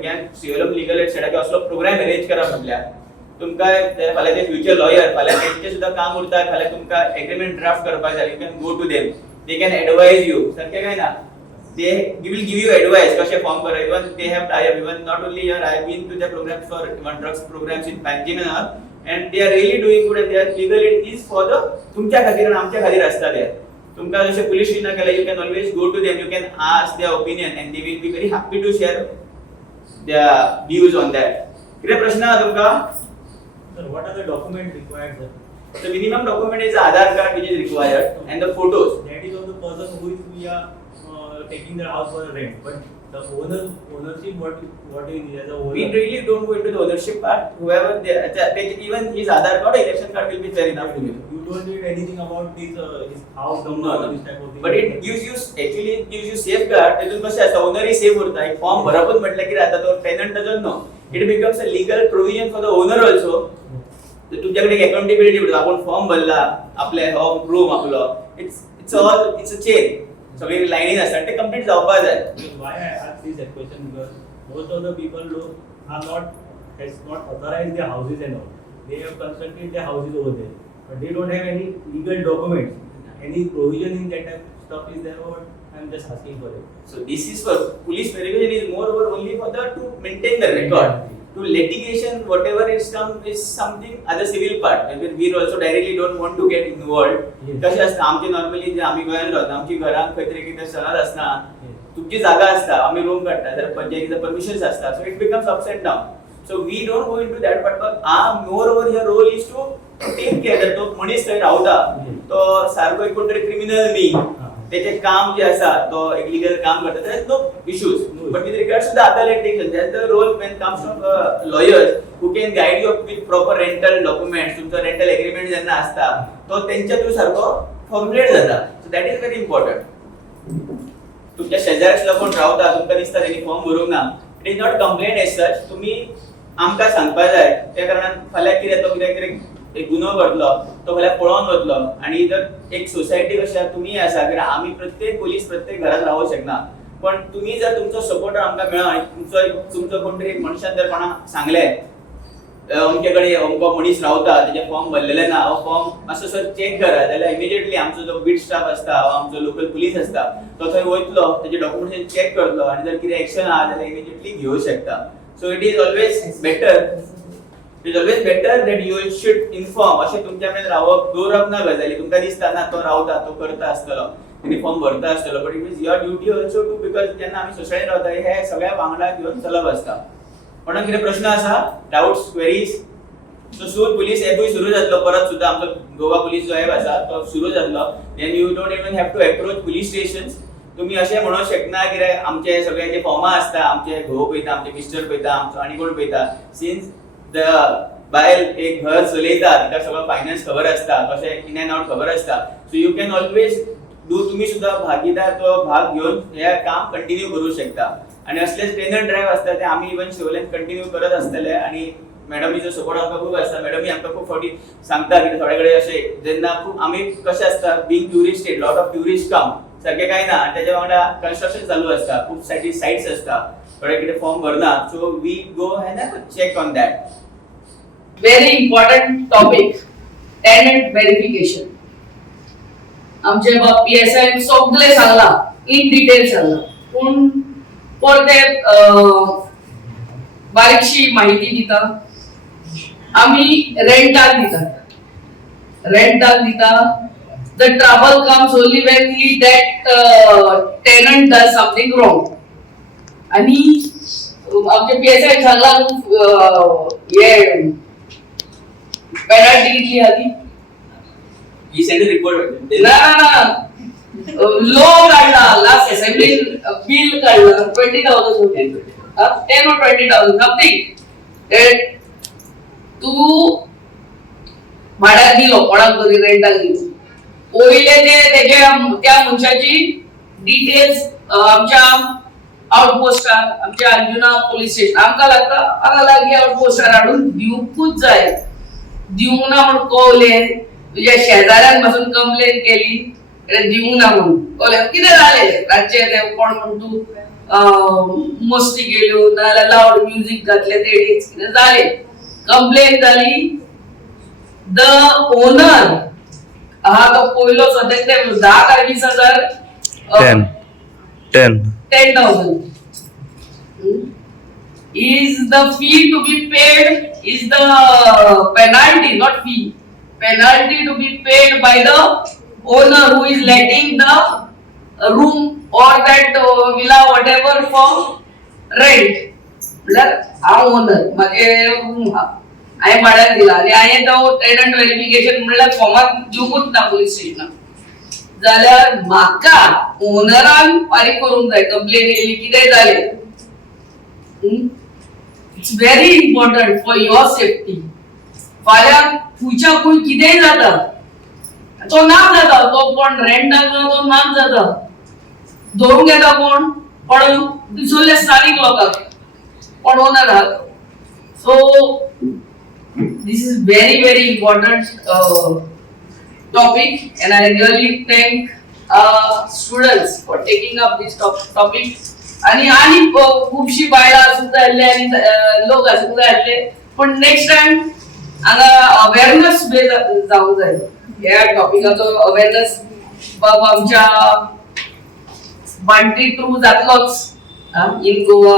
भुरग्यांक सिओलम legal add सेडाचे असलो programme arrange करा म्हटल्यार तुमकां फाल्यां ते फ्युचर लॉयर फाल्यां तेंचे सुद्दां काम उरता फाल्यां तुमकां एग्रीमेंट ड्राफ्ट करपाक जाय you can go to them they can advise you सारकें काय ना they will give you advice कशे फॉर्म करा even they have tie up even not only here I have been to the programs for even drugs programs in Panjim and all and they are really doing good and their legal aid is for the तुमच्या खातीर आणि आमच्या खातीर आसता ते तुमकां जशे police स्टेशनाक गेले you can always go to them you can ask their opinion and they will be very happy to share their views on that कितें प्रश्न आहा तुमकां Sir, what are the documents required, sir? the minimum document is Aadhaar card which is required and the photos That is of the person who is we are taking the house for rent, but the ownership what is as a owner? we really don't go into the ownership part whoever they even his Aadhaar card or election card will be fair enough to you. You don't need anything about this his house number No, or no. this type of thing. But it gives you actually it gives you safeguard तितून कशें आसता ओनरही safe उरता एक form भरपून म्हटलं की आता तो tenant doesn't know it becomes a legal provision for the owner also तुमच्याकडे एक अकाउंटेबिलिटी उरता आपण फॉर्म भरला आपले होम रूम आपलो it's a chain सगळी लाईनीन आसता ते कंप्लीट जावपाक जाय Why I ask this question because most of the people are has not authorized their houses and all. They have constructed their houses over there, but they don't have any legal documents. Any provision in that type of stuff is there, or I'm just asking for it. so this is for police verification is moreover only for the to maintain the record to litigation whatever is come is something other civil part where we also directly don't want to get involved कशें आसता आमचे normally जे आमी गोंयांत रावता आमची घरांत खंय तरी कितें सणत आसना तुमची जागा आसता आमी रूम काडटा जाल्यार पंचायतीचे परमिशन्स आसता so it becomes ups and down so we don't go into that but more over here role is to take care that तो मनीस थंय रावता तो सारको एक कोण तरी क्रिमिनल न्ही त्याचे काम जे आसा तो एक लीगल काम करता there is no issues but with regards to the other litigation that's the role when comes from lawyers who can guide you with proper rental documents तुमचा rental agreement जेन्ना आसता तो त्यांच्या थ्रू सारको फॉर्मुलेट जाता so that is very important तुमच्या शेजाऱ्यातलो कोण रावता तुमकां दिसता तेणी फॉर्म भरूंक ना it is not complaint as such तुम्ही आमकां सांगपाक जाय त्या कारणान फाल्यां कितें तो कितें एक गुन्हो घडलो तो फाल्यां पळोवन वतलो आनी जर एक सोसायटी कशी तुम्ही आसा कित्याक आमी प्रत्येक पोलीस प्रत्येक घरात रावूंक शकना पण तुम्ही जर तुमचो सपोर्टर आमकां मेळ्ळो आनी तुमचो कोण तरी एक मनशान जर कोणाक सांगलें अमके कडेन अमको मनीस रावता तेजे फॉर्म भरलेले ना हो फॉर्म असो सर चेक करा जाल्यार इमिडिएटली आमचो जो बीट स्टाफ आसता वा आमचो लोकल पुलीस आसता तो थंय वयतलो तेजे डॉक्युमेंटेशन चेक करतलो आनी जर कितें एक्शन आहा जाल्यार इमिडिएटली घेवंक शकता so it is always better It is always better that you should inform अशें तुमच्या कडेन रावप दवरप ना गजाली तुमकां दिसता ना तो रावता तो करता आसतलो तेणी फॉर्म भरता आसतलो but it is your duty also to because जेन्ना आमी सोसायटीन रावता हे सगळ्या वांगडा घेवन चलप आसता कोणाक कितें प्रश्न आसा डाउट्स क्वेरीज सो सून पुलीस ॲपूय सुरू जातलो परत सुद्दां आमचो गोवा पुलीस जो ॲप आसा तो सुरू जातलो then you don't even have to approach police stations तुम्ही अशें म्हणूंक शकना कित्याक आमचे सगळे जे फॉर्मां आसता आमचे घोव पळयता आमचे मिस्टर पळयता आमचो आनी कोण पळयता सिन्स बायल एक घर चलयता तिका सगळो फायनान्स खबर आसता कशें इन एंड आउट खबर आसता so you can always do तुम्ही सुद्दां भागीदार तो भाग घेवन हे काम कंटिन्यू करूं शकता आनी असलेच टेनंट ड्रायव्ह आसता ते आमी इवन शिवलेन कंटिन्यू करत आसतले आनी मॅडमीचो सपोर्ट आमकां खूब आसता मॅडमी आमकां खूब फावटी सांगता की थोडे कडेन अशें जेन्ना खूब आमी कशें आसता being tourist state lot of tourist come सारकें कांय ना तेज्या वांगडा कन्स्ट्रक्शन चालू आसता खूब सायट्स आसता थोडे कितें फॉर्म भरना so we go and check on that Very important topic, tenant verification. आमचे PSI सगळे सांगला in detail सांगला पण परते बारीकशी माहिती दिता आम्ही रेंटाक दिता the trouble comes only when that tenant does something wrong आणि आमचे PSI सांगला हे पेनल्टी कितली आली ही सेंड रिपोर्ट ना लो काढला लास्ट असेंब्ली बिल काढलं 20,000 10 or 20,000 समथिंग तू भाड्याक दिलो कोणाक तरी रेंटाक दिलो पयले ते त्या मनशाची डिटेल्स आमच्या आउटपोस्टार आमच्या अंजुना पोलीस स्टेशन आमकां लागता हांगा लागीं आउटपोस्टार हाडून दिवपूच जाय दिवंक ना म्हणून कळले तुझ्या शेजाऱ्यान पासून कंप्लेन केली दिवंक ना म्हणून कळले कितें जालें रातचे ते कोण म्हण तूं मस्ती केल्यो नाल्यार लावड म्युझिक घातले ते कितें जाले कंप्लेन जाली द ओनर हा तो पयलो सद्याक ते 10 काय 20,000 10,000 is the fee to be paid is the penalty not fee penalty to be paid by the owner who is letting the room or that villa whatever for rent मतलब हा owner माझे room हांवें भाड्याक दिला आनी हांवें तो tenant verification म्हणल्यार फॉर्मात दिवंकूच ना पुलीस स्टेशनाक जाल्यार म्हाका ओनरान फारीक करूंक जाय कंप्लेन येयली कितें जालें it's very important for your safety फाल्यां खुंयच्या खूंय कितेंय जाता तो नाक जाता तो कोण रेंटाक तो नाक जाता धरून घेता कोण पण दिसोले स्थानिक लोकांक पण ओनर आहा so this is very important topic and I really thank students for taking up this topic आणि खूपशी बायला सुद्धा आले आणि लोक सुद्धा आले पण नेक्स्ट टाइम हांगा अवेअरनेस जावंक जाय ह्या टॉपिकाचो अवेअरनेस बाबा आमच्या बांटी थ्रू जातलोच in Goa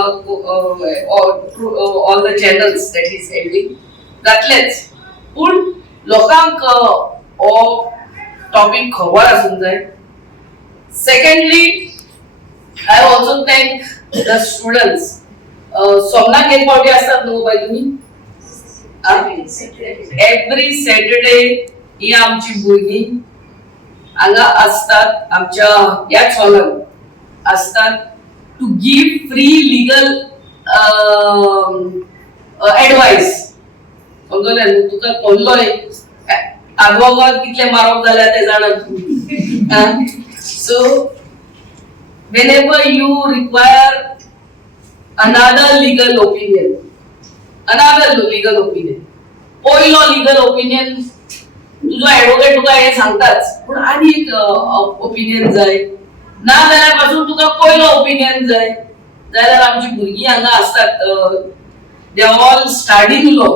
all the channels that is having जातलेच पण लोकांक हो टॉपिक खबर आसूंक जाय secondly I also thank the students Somnath एक पावटी असतात न्हू बाय तुम्ही एव्हरी सॅटरडे ही आमची भुरगीं हांगा असतात आमच्या याच हॉलान असतात to give free legal advice समजले न्हू तुका कोल्लोय आडवोगाद कितले मारप जाल्यार ते जाणा so whenever you require another legal opinion पहिलो legal opinion तुजो ॲडव्होकेट तुका हे सांगताच पण आनी एक ओपिनियन जाय ना जाल्यार पासून तुका पहिलो ओपिनियन जाय जाल्यार आमची भुरगीं हांगा असतात दे ऑल स्टडींग लॉ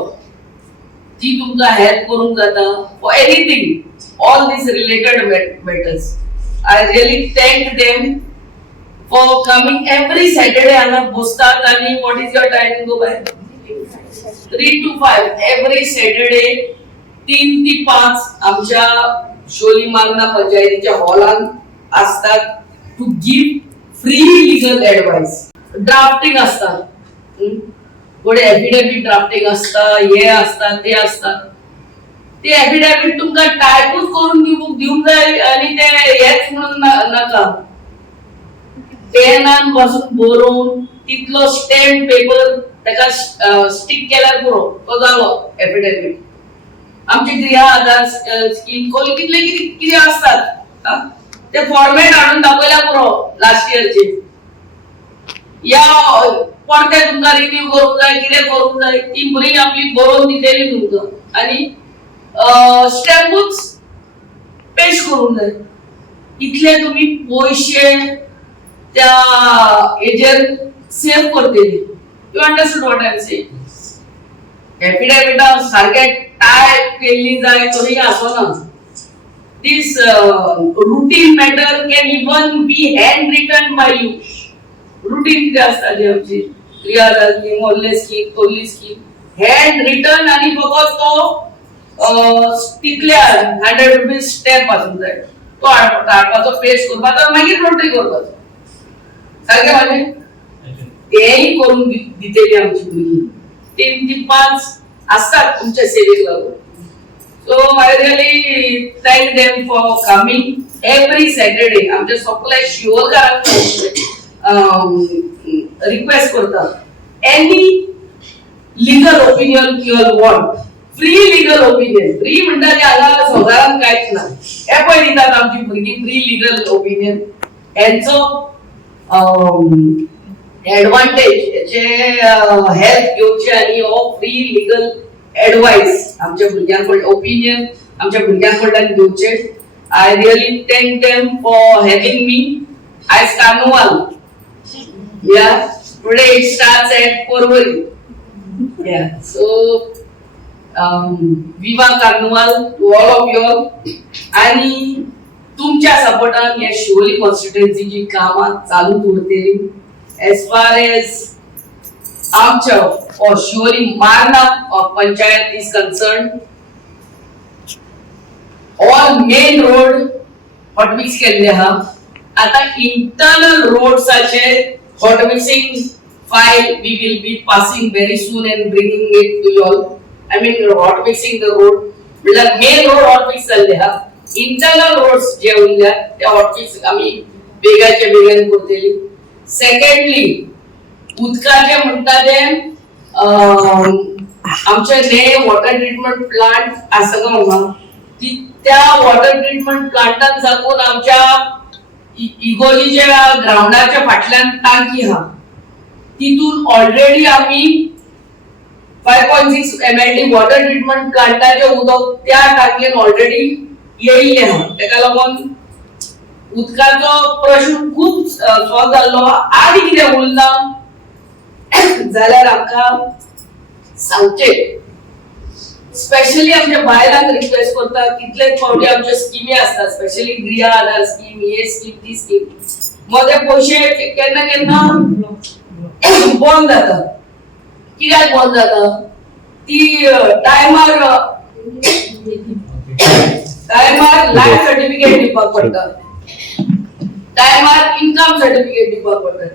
ती तुमकां हेल्प करूंक जाता for anything all this related matters I really thank them for coming every Saturday हांगा बसतात आनी what is your timing go by 3 to 5 every Saturday 3 ते 5 आमच्या शोली मागना पंचायतीच्या हॉलान असतात to give free legal advice drafting असतात थोडे एफिडेविट ड्राफ्टिंग असता हे असतात ते असतात ते एफिडेविट तुमका टायपूच करून दिवंक जाय आणि ते हेच म्हणून नाका पेनान बसून बरोवन तितलो स्टॅम्प पेपर ताका स्टिक केल्यार पुरो तो जालो एफिडेविट आमचे गृह आधार स्कीम कोल कितले कितें असतात ते फॉर्मेट हाडून दाखयल्या पुरो लास्ट इयरचे या परते तुमकां रिन्यू करूंक जाय कितें करूंक जाय ती बरी आपली बरोवन दितेली तुमकां आनी स्टॅम्पूच पेश करूंक जाय इतले तुमी पयशे त्या हेजेर सेव करतली you understood what I am saying एफिडेविटा सारके टायप केल्ली जाय तरी आसना this routine matter can even be handwritten by you routine जे असता जे आमची क्रिया स्कीम मोल्ले स्कीम तोल्ली स्कीम handwritten आणि फकत तो तितल्यार 100 रुपीज स्टॅम्प आसूंक जाय तो हाडपाचो पेस्ट करपाचो मागीर नोटरी करपाचो सारकें म्हणजे तेय करून दितेली आमची भुरगीं 3 ते 5 असतात तुमच्या सेवेक लागून So I really thank them for coming every Saturday. आमचे सगळे शिवकारांक रिक्वेस्ट करता any legal opinion you all want free legal opinion free म्हणटा ते हांगा सोगारान कांयच ना हे पळय दितात आमची भुरगीं free legal opinion हेंचो एडवांटेज जे हेल्प घेवचे आनी हो फ्री लीगल एडवाइस आमच्या भुरग्यांकडे ओपिनियन आमच्या भुरग्यांकडल्यान घेवचे I really thank them for having me आयज carnival Yeah, today it starts at Porvorim. Yeah, so Viva Carnival to all of you all. आणि तुमच्या सपोर्टान या शिवोली कॉन्स्टिट्युएन्सीची कामां चालू उरतली. एज फार एज आमच्या शिवोली मारना panchayat is concern, all main road hot mix केल्ले आहा. आता इंटरनल रोड्साचे hot mixing file we will be passing very soon and bringing it to you all. I mean hotmixing the road. मतलब मेन रोड हॉटमिक्स जाल्ले आहा. Internal roads जे उरल्या त्या हॉटमिक्स आमी बेगाचे बेगीन करतली. सेकंडली उदकाचे म्हणटा ते आमचे ने वॉटर ट्रीटमेंट प्लांट आसा गांवां त्या वॉटर ट्रीटमेंट प्लांटान साकून आमच्या इगोलीच्या ग्राउंडाच्या फाटल्यान टांकी आहा, तितून ऑलरेडी आमी 5.6 MLD वॉटर ट्रीटमेंट प्लांटाचे उदक त्या टांकयेन ऑलरेडी येयल्ले आहा. तेका लागून उदकाचो प्रश्न खूब सॉल्व जाल्लो. आनी कितें उरला जाल्यार आमकां सांगचें. स्पेशली आमच्या बायलांक रिक्वेस्ट करता, कितलेच फावटी आमच्या स्किमी असतात, स्पेशली गृह आधार स्कीम, हे स्कीम ती स्कीम, मध्ये पैसे केन्ना केन्ना बंद जाता. कित्याक बंद जाता? ती टायमार लायफ सर्टिफिकेट दिवपाक पडटा, टायमार इन्कम सर्टिफिकेट दिवपाक पडटा.